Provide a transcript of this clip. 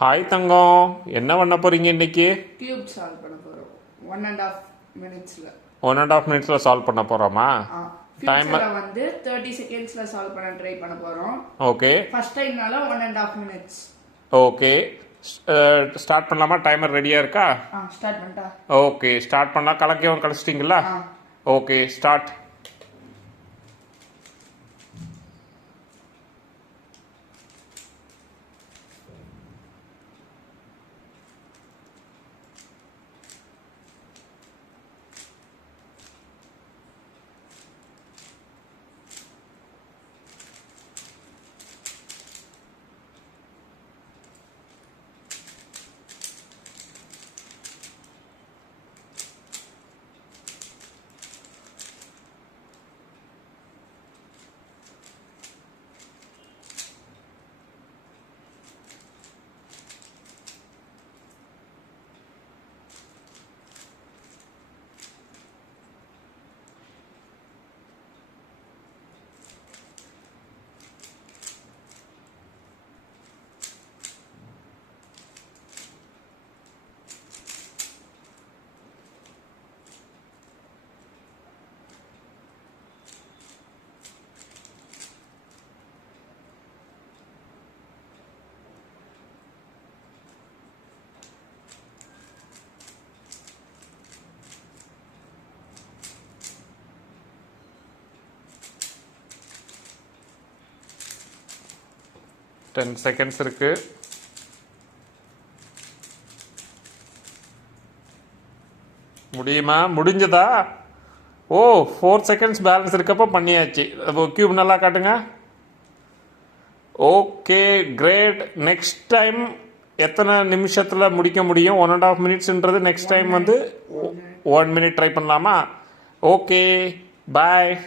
Hi தங்கம், என்ன பண்ண போறீங்க இன்னைக்கு? கியூப் சால்வ் பண்ண போறோம் 1.5 மினிட்ஸ்ல. 1.5 மினிட்ஸ்ல சால்வ் பண்ண போறோமா? டைமர் வந்து 30 செகண்ட்ஸ்ல சால்வ் பண்ண ட்ரை பண்ண போறோம். ஓகே. ஃபர்ஸ்ட் டைம்னால 1.5 மினிட்ஸ். ஓகே. ஸ்டார்ட் பண்ணலாமா? டைமர் ரெடியா இருக்கா? ஸ்டார்ட் பண்ணிட்டா? ஓகே, ஸ்டார்ட் பண்ணா. கலக்கையும் கழிச்சிட்டீங்களா? Okay, start. டென் செகண்ட்ஸ் இருக்கு. முடியுமா? முடிஞ்சதா? ஓ, 4 செகண்ட்ஸ் பேலன்ஸ் இருக்கப்போ பண்ணியாச்சு. கியூப் நல்லா காட்டுங்க. Okay, great. நெக்ஸ்ட் டைம் எத்தனை நிமிஷத்தில் முடிக்க முடியும்? 1.5 மினிட்ஸ்ன்றது நெக்ஸ்ட் டைம் வந்து 1 மினிட் ட்ரை பண்ணலாமா? ஓகே, பாய்.